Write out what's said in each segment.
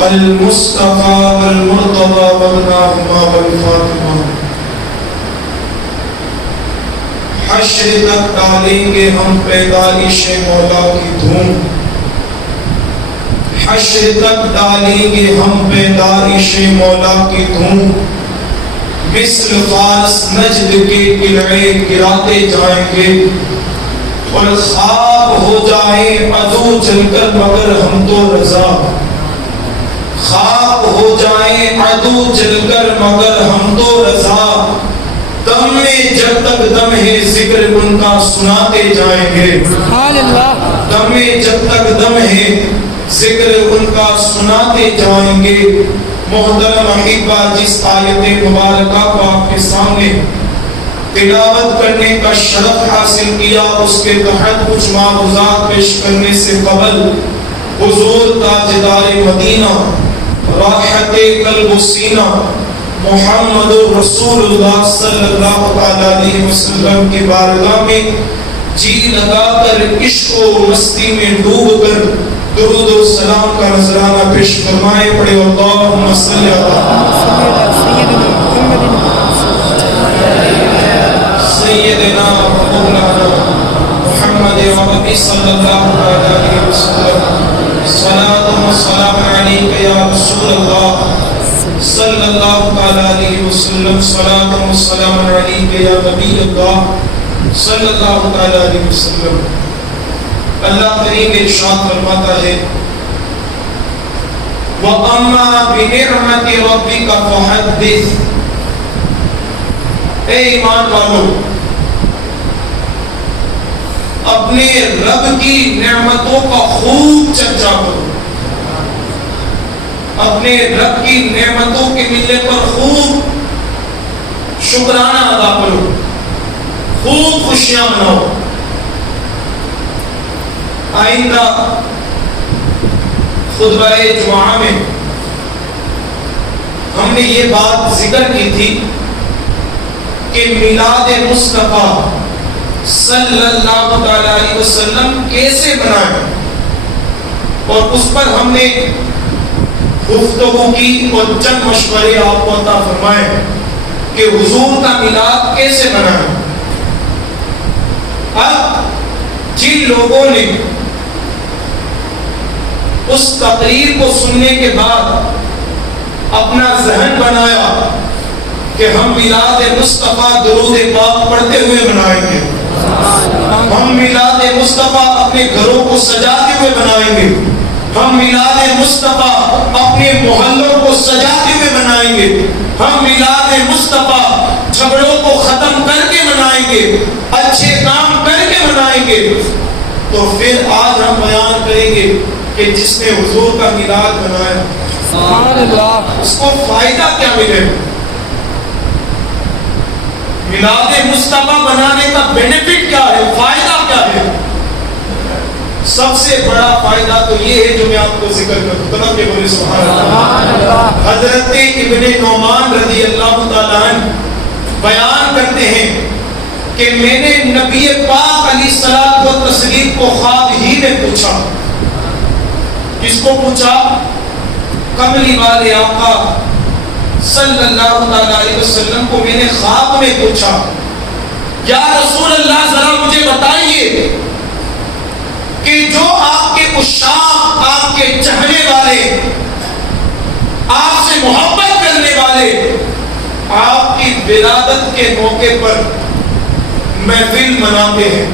المصطفى والمرتضى وابناهما والفاطمہ۔ حشر تک ڈالیں گے ہم پیدائش مولا کی دھوم، حشر تک ڈالیں گے ہم پیدائش مولا کی دھوم، مثل فارس نجد کے قلعے گراتے جائیں گے، اور خواب ہو جائیں عدو جل کر مگر ہم تو رضا، خواب ہو جائیں عدو جل کر مگر ہم تو رضا، دم میں جب تک دم ہے ذکر ان کا سناتے جائیں گے، دم میں جب تک دم ہے ذکر ان کا سناتے جائیں گے۔ محترم احبہ، جس آیت مبارکہ کو آپ کے سامنے تلاوت کرنے کا شرف حاصل کیا، اس کے تحت کچھ معروضات پیش کرنے سے قبل حضور تاجدار مدینہ، راحت قلب و سینہ، محمد رسول اللہ صلی اللہ علیہ وسلم کی بارگاہ میں جی لگا کر عشق و مستی میں ڈوب کر درود و سلام کا نذرانہ پیش فرمائے۔ پڑھے اللہم صلی سیدنا مولانا محمد عربی صلی اللہ علیہ وسلم، صلاۃ و سلام علیک یا رسول اللہ صلی اللہ علیہ وسلم، صلاۃ و سلام علیک یا نبی اللہ صلی اللہ علیہ وسلم۔ اللہ کریم ارشاد فرماتا ہے وَأَمَّا بِنِعْمَةِ رَبِّكَ فَحَدِّثْ، اے ایمان والو اپنے رب کی نعمتوں کا خوب چرچا کرو، اپنے رب کی نعمتوں کے ملنے پر خوب شکرانہ ادا کرو، خوب خوشیاں مناؤ۔ آئندہ خطبہ جمعہ میں ہم نے یہ بات ذکر کی تھی کہ میلاد مصطفیٰ صلی اللہ علیہ وسلم کیسے منائیں، اور اس پر ہم نے گفتگو کی اور چند مشورے آپ کو عطا فرمائے کہ حضور کا میلاد کیسے منائیں۔ اب جن لوگوں نے اس تقریر کو سننے کے بعد اپنا ذہن بنایا کہ ہم میلاد مصطفیٰ درود پاک پڑھتے ہوئے منائیں گے، ہم میلاد مصطفیٰ اپنے گھروں کو سجاتے ہوئے منائیں گے، ہم میلاد مصطفیٰ اپنے محلوں کو سجاتے ہوئے منائیں گے، ہم میلاد مصطفیٰ جھگڑوں کو ختم کر کے منائیں گے، اچھے کام کر کے منائیں گے، تو پھر آج ہم بیان کریں گے کہ جس نے حضور کا میلاد منایا سبحان اللہ اس کو فائدہ کیا ملے، میلاد مصطفیٰ بنانے کا بینیفٹ کیا ہے، فائدہ کیا ہے۔ سب سے بڑا فائدہ تو یہ ہے جو میں آپ کو ذکر کروں، طرف کے بولے سبحان اللہ۔ حضرت ابن نعمان رضی اللہ تعالیٰ عنہ بیان کرتے ہیں کہ میں نے نبی پاک علیہ الصلوۃ والتسلیم کو خواب ہی میں پوچھا۔ کس کو پوچھا؟ کملی والے آقا صلی اللہ علیہ وسلم کو میں نے خواب میں پوچھا، یا رسول اللہ ذرا مجھے بتائیے کہ جو آپ کے عشاق، آپ کے چاہنے والے، آپ سے محبت کرنے والے آپ کی ولادت کے موقع پر محفل مناتے ہیں،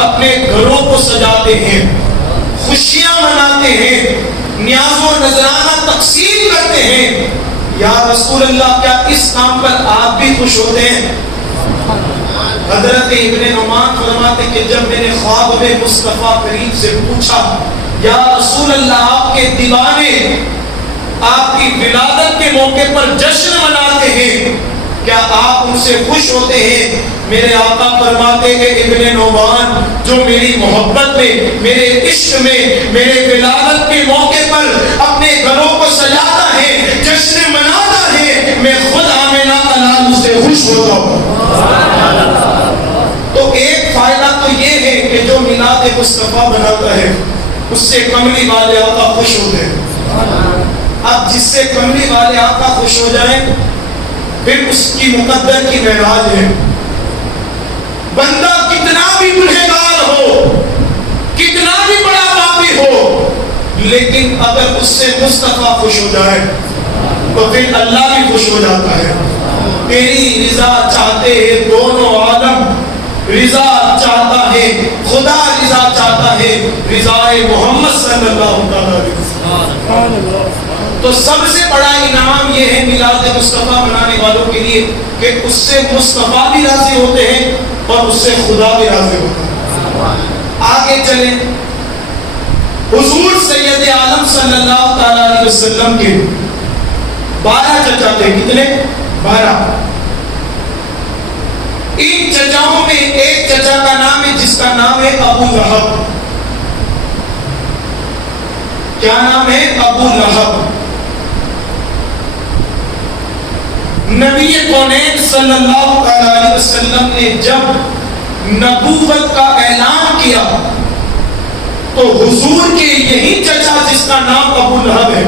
اپنے گھروں کو سجاتے ہیں، خوشیاں مناتے ہیں، نیاز و نذرانہ تقسیم کرتے ہیں، یا رسول اللہ کیا اس کام پر آپ بھی خوش ہوتے ہیں؟ حضرت ابن نعمان فرماتے کہ جب میں نے خواب میں مصطفیٰ کریم سے پوچھا، یا رسول اللہ آپ کے دیوانے آپ کی ولادت کے موقع پر جشن مناتے ہیں، کیا آپ ان سے خوش ہوتے ہیں؟ میرے آقا فرماتے کہ ابن نعمان جو میری محبت میں، میرے عشق میں، میرے ولادت کے موقع پر اپنے گھروں کو سجاتا ہے، جشن مناتا ہے، میں خود آمینہ کا نام اس سے خوش ہوتا ہوں۔ تو ایک فائدہ تو یہ ہے کہ جو میلاد مصطفیٰ بناتا ہے اس سے کملی والے آقا خوش ہوتے ہیں۔ اب جس سے کملی والے آقا خوش ہو جائیں پھر اس کی مقدر کی معراج ہے. بندہ کتنا بھی گنہگار ہو، کتنا بھی بڑا پاپی ہو، لیکن اگر اس سے مصطفیٰ خوش ہو جائے تو پھر اللہ بھی خوش ہو جاتا ہے. تیری رضا چاہتے ہیں دونوں عالم، رضا چاہتا ہے خدا، رضا چاہتا ہے رضا محمد صلی اللہ علیہ وسلم. تو سب سے بڑا انعام یہ ہے میلاد مصطفیٰ منانے والوں کے لیے کہ اس سے مصطفیٰ بھی راضی ہوتے ہیں اور اس سے خدا بھی راضی ہوتا ہے. آگے چلیں. حضور سید عالم صلی اللہ تعالی علیہ وسلم کے 12 چچا تھے. کتنے؟ 12. ان چچاؤں میں ایک چچا کا نام ہے جس کا نام ہے ابو لہب. کیا نام ہے؟ ابو لہب. نبی کونین صلی اللہ علیہ وسلم نے جب نبوت کا اعلان کیا تو حضور کے یہی چچا جس کا نام ابو لہب ہے،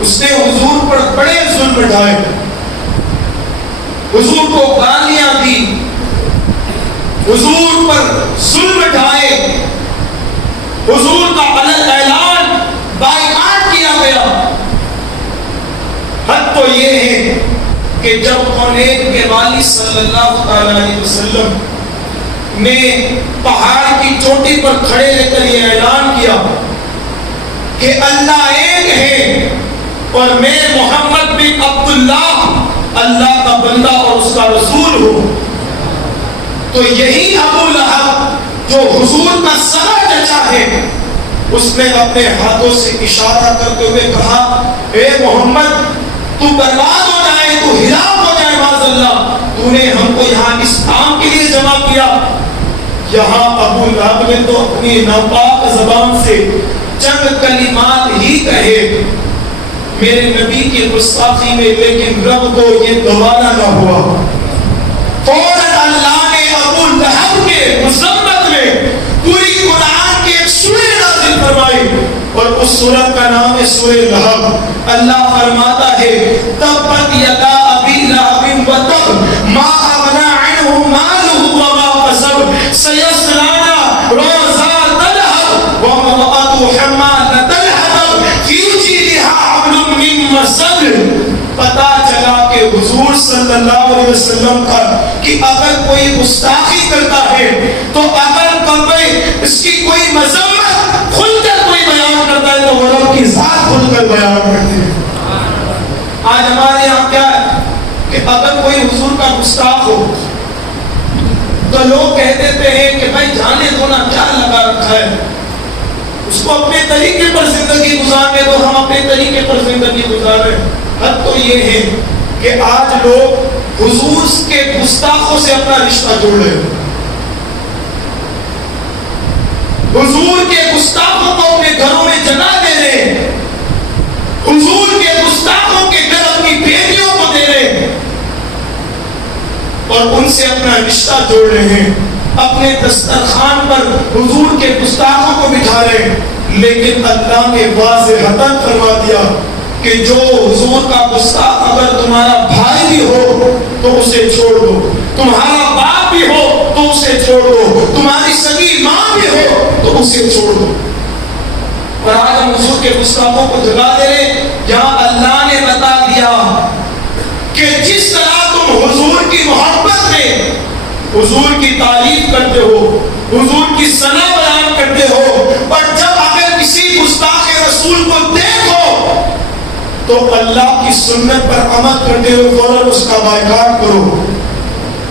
اس نے حضور پر بڑے ظلم ڈھائے، حضور کو گالیاں دی، حضور پر ظلم ڈھائے، حضور کا علن اعلان بائیکاٹ کیا گیا. حد تو یہ ہے کہ جب کونین کے والی صلی اللہ علیہ وسلم نے پہاڑ کی چوٹی پر کھڑے رہ کر یہ اعلان کیا کہ اللہ ایک ہے اور میں محمد بن عبداللہ اللہ کا بندہ اور اس کا رسول ہوں، تو یہی ابو لہب جو حضور کا سگا چچا ہے اس نے اپنے ہاتھوں سے اشارہ کرتے ہوئے کہا اے محمد تو برباد ہو جائے، تو ہلاک ہو جائے معاذ اللہ، تو نے ہم کو یہاں اس کام کے لیے جمع کیا. یہاں ابو لہب نے تو اپنی ناپاک زبان سے چند کلمات ہی کہے میرے نبی کی گستاخی میں، لیکن رب کو یہ گوارا نہ ہوا. فوراً اللہ نے ابو لہب کے مذمت میں پوری قرآن کی ایک سورہ نازل فرمائی اور اس سورہ کا نام ہے سورہ لہب. اللہ فرماتا ہے تبت یدا ابی لہب وتب ما اغنی عنہ مالہ وما کسب سیصلی نارا ذات لہب وامرأته حمالة الحطب فی جیدها حبل من مسد. پتا چلا کہ حضور صلی اللہ علیہ وسلم کا کہ اگر کوئی گستاخی کرتا ہے تو اگر کوئی اس کی کوئی مذمت کھل کر کوئی بیان کرتا ہے تو وہ رب کی ذات کھل کر بیان کرتے ہیں. آج ہمارے یہاں کیا ہے کہ اگر کوئی حضور کا گستاخ ہو تو لوگ کہہ دیتے ہیں کہ بھائی جانے دو نا، کیا لگا رکھا ہے، اس کو اپنے طریقے پر زندگی گزارنے دو، ہم اپنے طریقے پر زندگی گزار رہے ہیں. حد تو یہ ہے کہ آج لوگ حضور کے گستاخوں سے اپنا رشتہ جوڑ رہے ہیں، حضور کے گستاخوں کو اپنے گھروں میں جگہ دے رہے ہیں، حضور کے گستاخوں کے گھر اپنی بیٹیوں کو دے رہے ہیں اور ان سے اپنا رشتہ جوڑ رہے ہیں، اپنے دسترخوان پر حضور کے گستاخوں کو بٹھا رہے ہیں. لیکن اللہ نے واضحتاً فرما دیا کہ جو حضور کا گستاخ اگر تمہارا بھائی بھی ہو تو اسے چھوڑ دو، تمہارا باپ بھی ہو تو اسے چھوڑ دو، تمہاری سگی ماں بھی ہو تو اسے چھوڑ دو. اور آج ہم حضور کے گستاخوں کو جگا دے رہے ہیں. یہاں اللہ نے بتا دیا کہ جس طرح تم حضور کی محبت میں حضور کی تعریف کرتے ہو، حضور کی ثنا بیان کرتے ہو، اور جب اگر کسی گستاخ رسول کو دیکھو تو اللہ کی سنت پر عمل کرتے ہوئے فوراً اس کا بائیکاٹ کرو،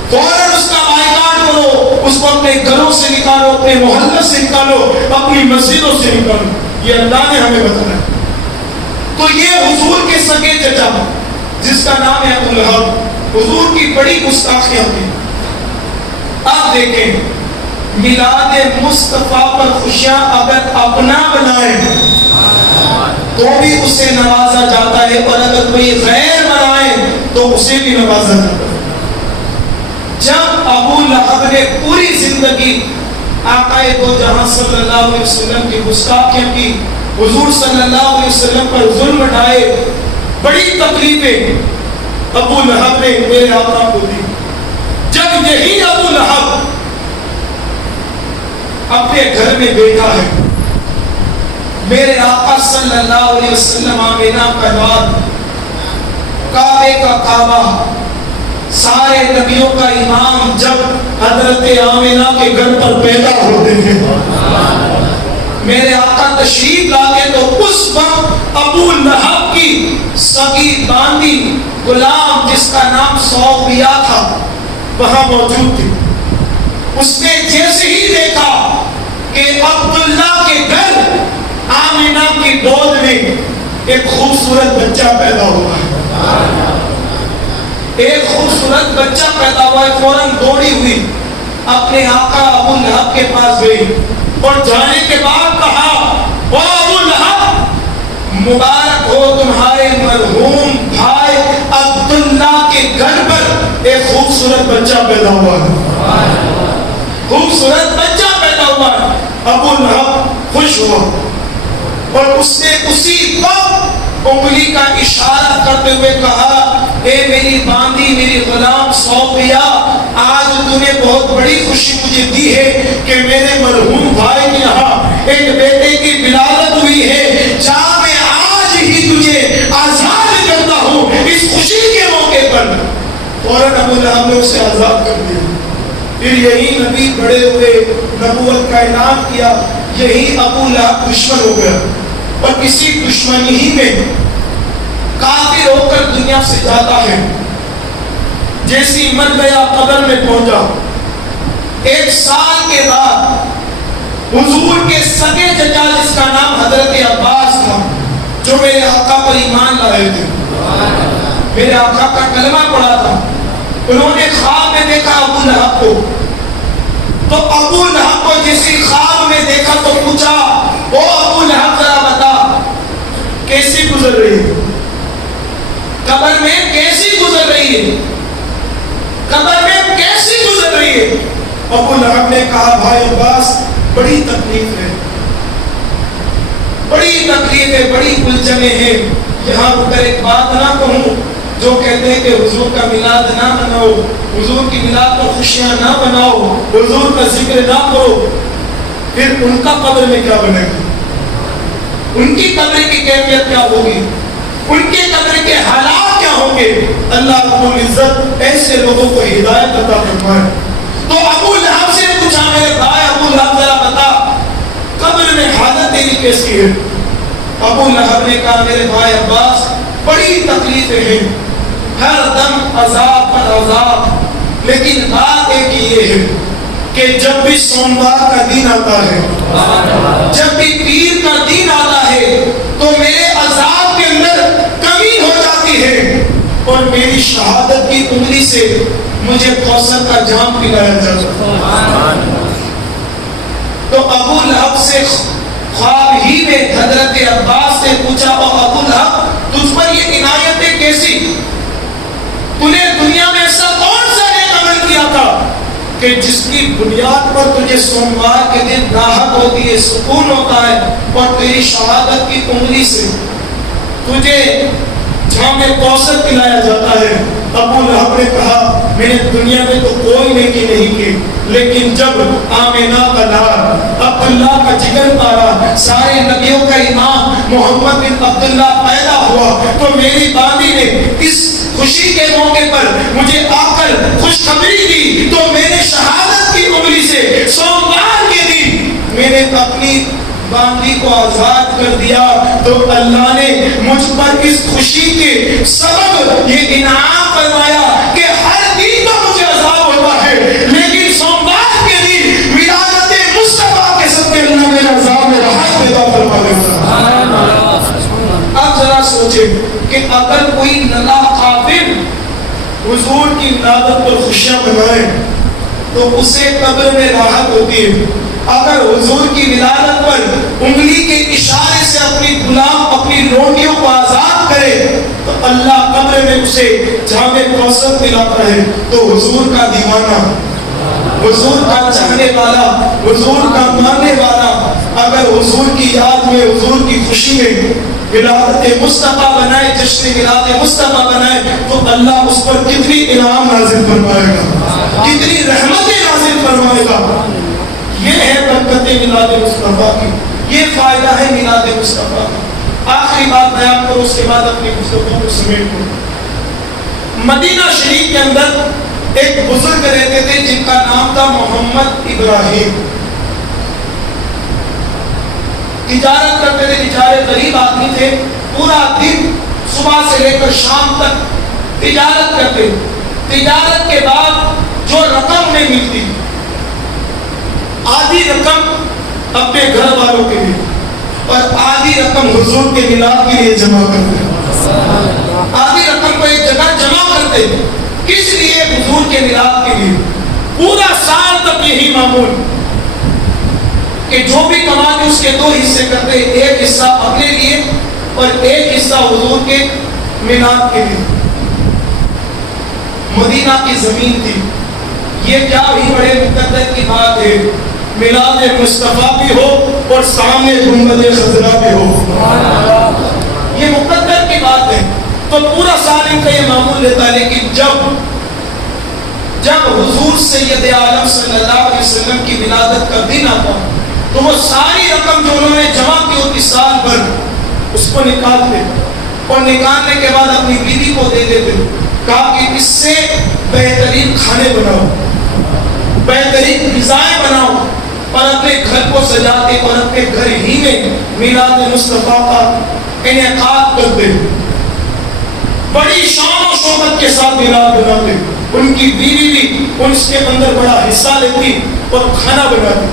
فوراً اس کا بائیکاٹ کرو، اس کو اپنے گھروں سے نکالو، اپنے محلے سے نکالو، اپنی مسجدوں سے نکالو. یہ اللہ نے ہمیں بتایا. تو یہ حضور کے سگے چچا جس کا نام ہے ابو لہب، حضور کی بڑی گستاخیاں تھیں. آپ دیکھیں میلاد مصطفیٰ پر خوشیاں اگر اپنا بنائیں تو بھی اسے نوازا جاتا ہے، اور اگر کوئی غیر بنائے تو اسے بھی نوازا جاتا ہے. جب ابو لہب نے پوری زندگی آقا دو جہاں صلی اللہ علیہ وسلم کی گستاخیاں کی حضور صلی اللہ علیہ وسلم پر ظلم ڈھائے، بڑی تکلیفیں ابو لہب نے میرے آقا کو دی. جب یہی ابو لہب اپنے گھر میں بیٹھا ہے، میرے آقا صلی اللہ علیہ وسلم آمینہ کا لال، کعبے کا کعبہ، سارے نبیوں کا امام جب حضرت آمینہ کے گھر پر پیدا ہوتے ہیں، میرے آقا تشریف لاتے تو اس وقت ابو لہب کی سگی باندی غلام جس کا نام صوفیہ تھا وہاں موجود تھی. اس نے جیسے ہی دیکھا کہ عبداللہ کے گھر آمینہ کی گود میں ایک خوبصورت بچہ پیدا ہوا ہے، ایک خوبصورت بچہ پیدا ہوا ہے، فوراً دوڑی ہوئی اپنے آقا ابو لہب کے پاس گئی اور جانے کے بعد کہا، او ابو لہب، مبارک ہو تمہارے مرحوم بھائی عبداللہ کے گھر پر ایک خوبصورت بچہ پیدا ہوا ہے، خوبصورت بچہ پیدا ہوا ہے. ابو لہب خوش ہوا اور اس نے اسی وقت انگلی کا اشارہ کرتے ہوئے کہا، اے میری باندی، میری غلام صوفیہ، آج تو نے بہت بڑی خوشی مجھے دی ہے کہ میرے مرحوم بھائی کے یہاں ایک بیٹے کی ولادت ہوئی ہے. جا میں آج ہی تجھے آزاد کرتا ہوں اس خوشی کے موقع پر. فوراً ابو لہب نے اسے آزاد کر دیا. پھر یہی نبی بڑے ہوئے، نبوت کا اعلان کیا، یہی ابو لہب دشمن ہو گیا اور کسی دشمنی ہی میں کافر ہو کر دنیا سے جاتا ہے. جیسی مر گیا قبر میں پہنچا. 1 سال کے بعد حضور کے سگے چچا جس کا نام حضرت عباس تھا، جو میرے آقا پر ایمان لائے تھے، میرے آقا کا کلمہ پڑھا تھا، انہوں نے خواب میں دیکھا ابو لہب کو. تو ابو لہب کو جسی خواب میں دیکھا تو پوچھا، او ابو لہب ذرا بتا کیسی گزر رہی ہے، قبر میں کیسی گزر رہی ہے، قبر میں کیسی گزر رہی ہے. ابو لہب نے کہا، بھائی عباس، بڑی تکلیف ہے، بڑی تکلیف ہے، بڑی الجھنیں ہیں. یہاں رک کر ایک بات نہ کہوں، جو کہتے ہیں کہ حضور کا میلاد نہ مناؤ، حضور کی میلاد پر خوشیاں نہ مناؤ، حضور کا ذکر نہ کرو، پھر ان کا قبر میں کیا بنے گا، ان کی قبر کی کیفیت کیا ہوگی، ان کے قبر کے حالات کیا ہوں گے. اللہ رب العزت ایسے لوگوں کو ہدایت عطا فرمائے. تو ابو لہب سے پوچھا، میرے بھائی ابو لہب ذرا بتا قبر میں حالت تیری کیسی ہے. ابو لہب نے کہا، میرے بھائی عباس، بڑی تکلیفیں ہیں، ہر دم عذاب پر عذاب، لیکن بات ایک یہ ہے کہ جب بھی سوموار کا دن آتا ہے، جب بھی پیر کا دن آتا ہے، تو میرے عذاب کے اندر کمی ہو جاتی ہے اور میری شہادت کی انگلی سے مجھے کوثر کا جام پلایا جاتا ہے. تو ابو لہب سے خواب ہی میں حضرت عباس نے پوچھا، اور ابو لہب تجھ پر یہ عنایتیں کیسی، تو نے دنیا میں ایسا کون سا نیک عمل کیا تھا کہ جس کی بنیاد پر تجھے سوموار کے دن راحت ہوتی ہے، سکون ہوتا ہے اور تیری شہادت کی انگلی سے تجھے جام کوثر پلایا جاتا ہے. ابو لہب نے کہا، میں نے دنیا میں تو کوئی نیکی نہیں کی، لیکن جب آمینہ کا لال، عبداللہ کا جگر پارا، سارے نبیوں کا امام محمد بن عبداللہ پیدا ہوا، تو میری باندی نے اس خوشی کے موقع پر مجھے آ کر خوشخبری دی، تو میں نے شہادت کی انگلی سے سوموار کے دن میں نے اپنی باندی کو آزاد کر دیا. تو اللہ نے مجھ پر اس خوشی کے سبب یہ انعام فرمایا کہ ہر دن تو مجھے عذاب ہوتا ہے، لیکن سوموار کے دن ولادت مصطفیٰ کے صدقے اللہ میرے عذاب میں راحت پیدا فرما دیتا ہے. اب ذرا سوچیں کہ اگر کوئی نلا کافر حضور کی ولادت پر خوشیاں منائے تو اسے قبر میں راحت ہوتی ہے. اگر حضور کی ولادت پر انگلی کے اشارے سے اپنی غلام، اپنی روٹیوں کو آزاد کرے تو اللہ قبر میں اسے جام کوثر پلاتا ہے. تو حضور کا دیوانہ، حضور کا چاہنے والا، حضور کا ماننے والا اگر حضور کی یاد میں، حضور کی خوشی میں ولادت مصطفیٰ بنائے، جشن میلاد مصطفیٰ بنائے، تو اللہ اس پر کتنی انعام نازل فرمائے گا، کتنی رحمتیں نازل فرمائے گا۔ یہ ہے برکت میلاد مصطفیٰ کی، یہ فائدہ ہے میلاد مصطفیٰ کا۔ آخری بات بیان کرو، اس کے بعد اپنی گفتگو کو سمیٹ کرو۔ مدینہ شریف کے اندر ایک بزرگ رہتے تھے جن کا نام تھا محمد ابراہیم۔ تجارت کرتے تھے، بیچارے غریب آدمی تھے، پورا دن صبح سے لے کر شام تک تجارت کرتے۔ تجارت کے بعد جو رقم انہیں ملتی، آدھی رقم اپنے گھر والوں کے لیے اور آدھی رقم حضور کے میلاد کے لیے جمع کرتے، آدھی رقم کو ایک جگہ جمع کرتے، کس لیے؟ حضور کے میلاد کے لیے۔ پورا سال تک یہی معمول کہ جو بھی کماتے اس کے دو حصے کرتے، ایک حصہ اپنے لیے اور ایک حصہ حضور کے میلاد کے لیے۔ مدینہ کی زمین تھی، یہ کیا بھی بڑے مقدر کی بات ہے، میلاد مصطفیٰ بھی ہو اور سامنے گنبد خضرا بھی ہو، یہ مقدر کی بات ہے۔ تو پورا سال ان کا یہ معمول رہتا ہے، لیکن جب حضور سید عالم صلی اللہ علیہ وسلم کی ولادت کا دن آتا تو وہ ساری رقم جو انہوں نے جمع کی ہوتی سال بھر، اس کو نکالتے اور نکالنے کے بعد اپنی بیوی کو دے دیتے، کہا کہ اس سے بہترین کھانے بناؤ، بہترین غذائیں بناؤ، اور اپنے گھر کو سجاتے اور اپنے گھر ہی میں میلاد مصطفیٰ کا انعقاد کرتے، بڑی شان و شوکت کے ساتھ میلاد بناتے۔ ان کی بیوی بھی اس کے اندر بڑا حصہ لیتی اور کھانا بناتی۔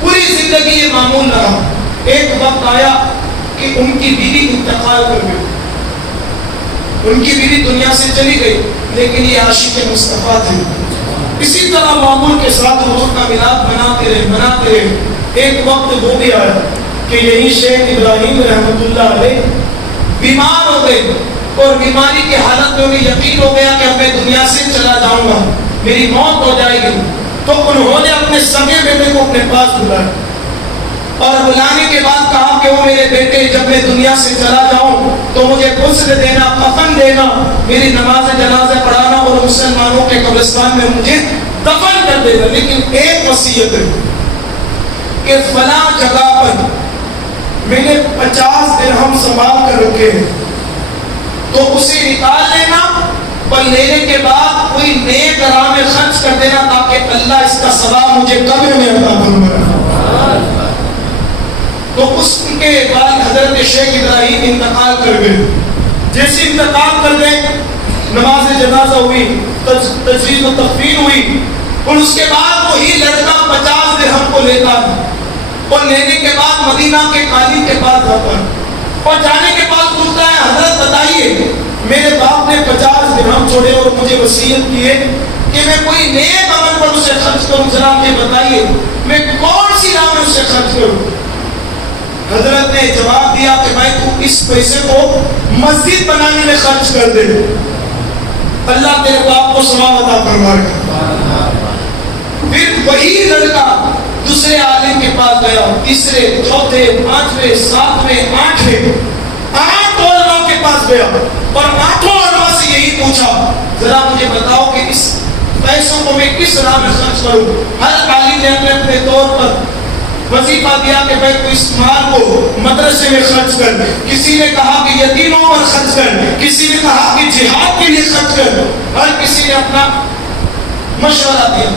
پوری زندگی یہ معمول رہا۔ ایک وقت آیا کہ ان کی بیوی انتقال کر گئی، ان کی بیوی دنیا سے چلی گئی، لیکن یہ عاشق مصطفیٰ تھے، اسی طرح معمول کے ساتھ حضور کا میلاد بناتے رہے۔ ایک وقت وہ بھی آیا کہ یہی شیخ ابراہیم رحمۃ اللہ علیہ بیمار ہو گئے اور بیماری کی حالت میں انہیں یقین ہو گیا کہ اب میں دنیا سے چلا جاؤں گا، میری موت ہو جائے گی۔ تو انہوں نے اپنے سگے بیٹے کو اپنے پاس بلایا اور بلانے کے بعد کہا کہ وہ میرے بیٹے، جب میں دنیا سے چلا جاؤں تو مجھے غسل دینا، کفن دینا، میری نماز جنازہ پڑھانا اور مسلمانوں کے قبرستان میں مجھے دفن کر دینا، لیکن ایک وصیت ہے کہ فلاں جگہ پر میں نے 50 درہم سنبھال کر رکھے ہیں، تو اسے نکال لینا اور لینے کے بعد کوئی نیک راہ میں خرچ کر دینا تاکہ اللہ اس کا ثواب مجھے قبر میں عطا فرمائے۔ تو اس کے بعد حضرت شیخ ابراہیم انتقال کر گئے۔ جیسے انتقال کر گئے، نماز جنازہ ہوئی، تجہیز و تکفین ہوئی، اور اس کے بعد وہی لڑکا 50 درہم کو لیتا ہے اور لینے کے بعد مدینہ کے قاضی کے پاس جاتا ہے اور جانے کے بعد پوچھتا ہے، حضرت بتائیے میرے باپ نے 50 درہم چھوڑے اور مجھے وصیت کی ہے کہ میں کوئی نیک عمل پر اسے خرچ کروں، ذرا مجھے بتائیے میں کون سی راہ میں اسے خرچ کروں؟ حضرت نے جواب دیا کہ بھائی تو اس پیسے کو مسجد بنانے میں خرچ کر دے، اللہ تیرے باپ کو ثواب عطا فرمائے گا۔ پھر وہی لڑکا دوسرے عالم کے پاس گیا، تیسرے، چوتھے، پانچویں، ساتویں، آٹھویں، 8 علماء کے پاس گیا اور 8 علماء سے یہی پوچھا، ذرا مجھے بتاؤ کہ اس پیسوں کو میں کس راہ میں خرچ کروں؟ ہر عالم نے اپنے اپنے طور پر وظیفہ دیا کہ بھائی تو اس مال کو مدرسے میں خرچ کر، کسی نے کہا کہ یتیموں پر خرچ کر، کسی نے کہا کہ جہاد کے لیے خرچ کر، ہر کسی نے اپنا مشورہ دیا۔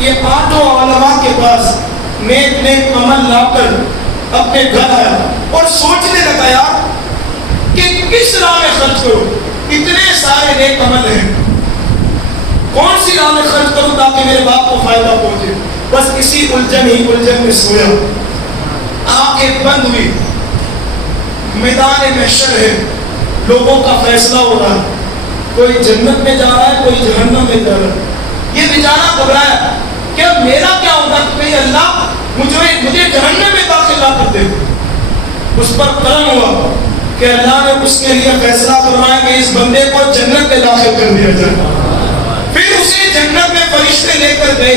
یہ 8 علماء کے پاس نیک عمل لا کر اپنے گھر آیا اور سوچنے لگا یار کہ کس راہ میں خرچ کروں، اتنے سارے نیک عمل ہیں، کون سی راہ میں خرچ کروں تاکہ میرے باپ کو فائدہ پہنچے؟ بس اسی الجھن میں سویا، آنکھیں بند ہوئی، میدان محشر ہے، لوگوں کا فیصلہ ہو رہا ہے، کوئی جنت میں جا رہا ہے، کوئی جہنم میں جا رہا ہے۔ یہ بیچارہ گھبرایا کہ اب میرا کیا ہوگا، کہ بھئی اللہ مجھے جہنم میں داخل نہ کر دے۔ اس پر کرم ہوا کہ اللہ نے اس کے لیے فیصلہ فرمایا کہ اس بندے کو جنت میں داخل کر دیا جائے۔ پھر اسے جنت میں فرشتے لے کر گئے